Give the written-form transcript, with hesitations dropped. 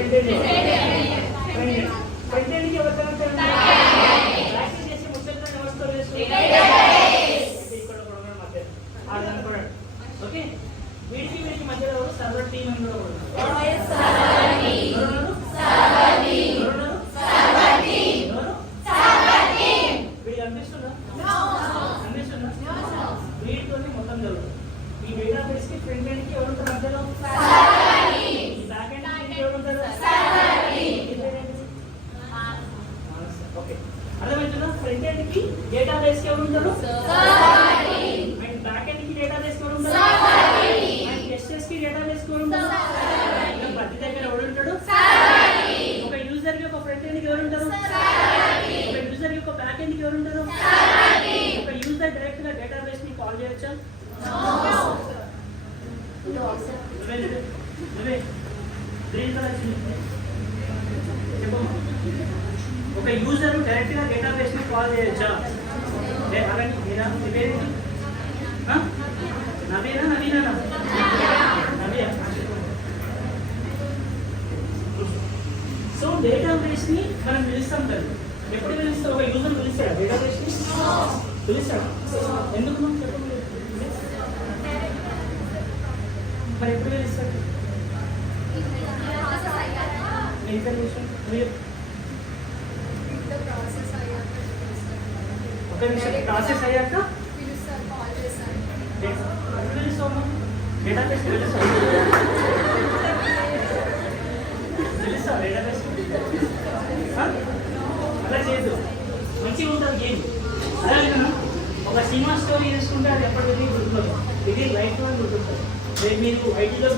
front end front ఎండ్కి ఎవరు connect practice చేసి ముచ్చట్లు ఎవరితో ఇక్కడ కూడా మధ్య ఆడదాన్ని కూడా ఓకే వీడికి మధ్యలో సర్వర్ టీమ్ మెంబర్ వీడికి అనిపిస్తుందా వీటితోనే మొత్తం జరుగుతుంది ఈ డేటాబేస్ కి ఫ్రంట్ ఎండ్ కి ఎవరు ఉంటారు మధ్యలో బ్యాక్ ఎండ్ కి ఎవరు ఉంటారు ఓకే అర్థమవుతుందా ఫ్రంట్ ఎండ్ కి డేటాబేస్ కి ఎవరు ఉంటారు అండ్ బ్యాక్ ఎండ్ కి డేటాబేస్ కి ఎవరు ఉంటారు అండ్ ఎస్ఎస్ కి డేటాబేస్ కి ఎవరు ఉంటారు ప్రతి దగ్గర ఎవరు ఉంటాడు ఒక యూజర్ కి ఒక ఫ్రంట్ ఎండ్ కి ఎవరు ఉంటారు ఒక యూజర్ కి ఒక బ్యాక్ ఎండ్ కి ఎవరు ఉంటారు ఒక యూజర్ డైరెక్ట్ గా డేటాబేస్ ని కాల్ చేయొచ్చా ఒక యూజర్ డైరెక్ట్ గా డేటాబేస్ ని కాల్ చేయొచ్చా నవీనా సో డేటాబేస్ ని మనం పిలుస్తాం కదా ఎప్పుడు పిలుస్తాం ఒక యూజర్ పిలుస్తాడా డేటాబేస్ ని పిలుస్తాడా ఎందుకు మరి ఎప్పుడు పిలుస్తాడు ఇన్ఫర్మేషన్ ఒక నిమిషం ప్రాసెస్ అయ్యాక డేటాబేస్ తెలుసా డేటాబేస్ అలా చేయదు మంచిగా ఉంటుంది గేమ్ అలాగే ఒక సినిమా స్టోరీ తీసుకుంటే అది ఎప్పటికీ గుర్తుంది ఇది లైఫ్ లో గుర్తుంటుంది రేపు మీరు ఐటీలో